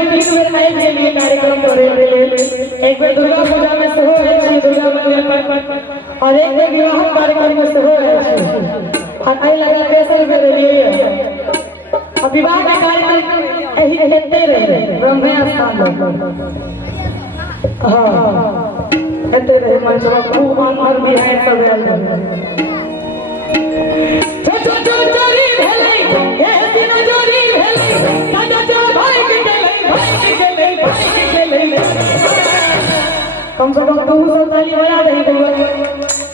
तीन बेर आए के लिए कार्यक्रम करे एक बेर दुर्गा पूजा में से हो है दुर्गा मंदिर पर और एक बेर विवाह कार्यक्रम में से हो है और आई लगा स्पेशल बेर लिए अब विवाह का कार्यक्रम यही कहते रहे ब्रह्म स्थान हाँ कहते रहे मंच में खूब आनंद भी है सब कम से कम 200 ताली बजा रही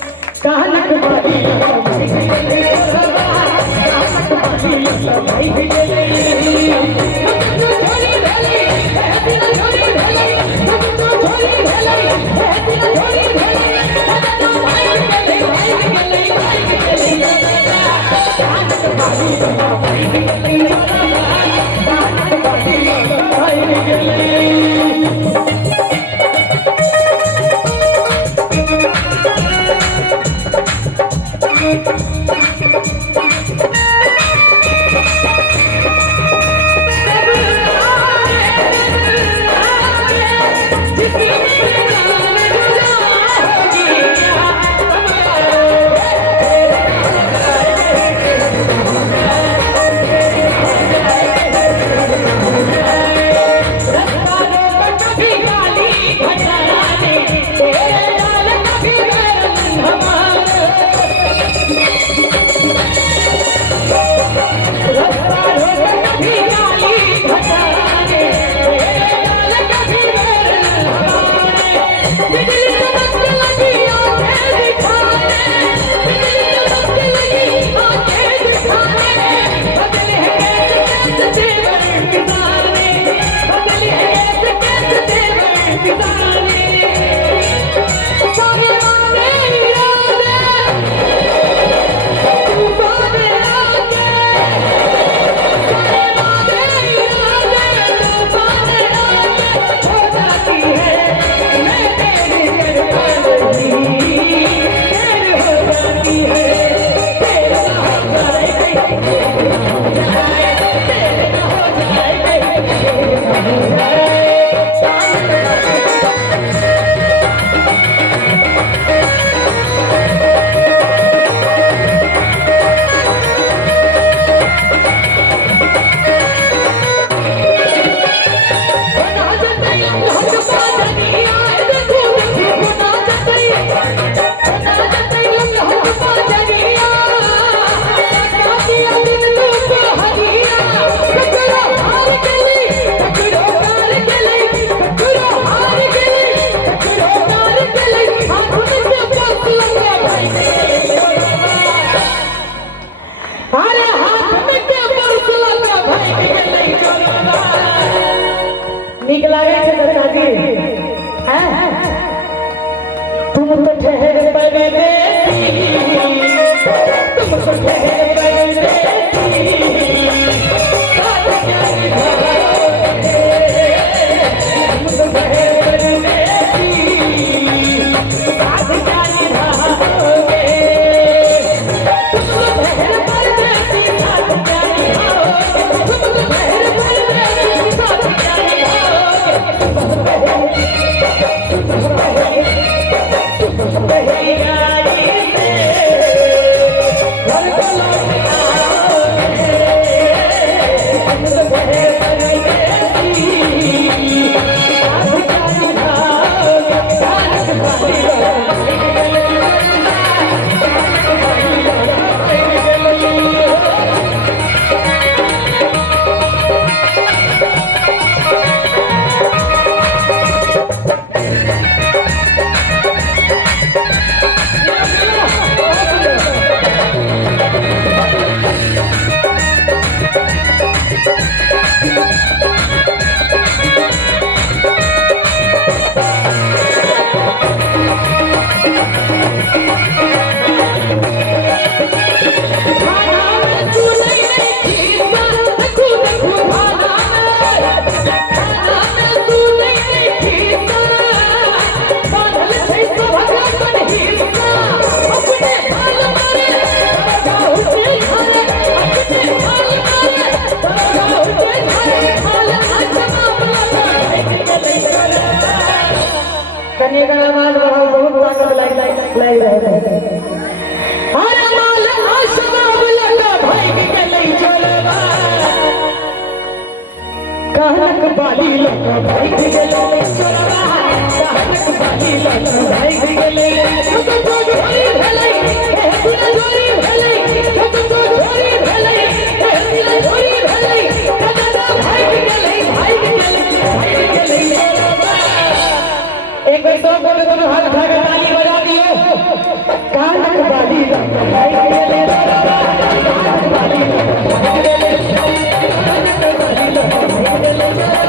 निक लागे छे दादी हैं तुम तो ठहर परदेसी तुम तो ठहर परदेसी साथ जाने भागे तुम तो ठहर परदेसी साथ जाने भागे तुम तो ठहर परदेसी साथ जाने भागे तुम तो ठहर परदेसी साथ जाने भागे का आवाज बहुत ताकत लग रहा है। अरे माल आसमां लगा भाई के लई चलवा कहनक बाली लगा भाई के लई चलवा कहनक बाली लगा भाई के लई तो जोड़ी भलाई ए दिल जोड़ी भलाई तो जोड़ी भलाई ए दिल जोड़ी भलाई दादा भाई के लई चलवा एक बार सब बोले दोनों हाथ उठा कर ताली बजा दियो कहनक बाली लगा भाई के लई चलवा कहनक बाली लगा भाई के लई कहनक बाली लगा भाई के लई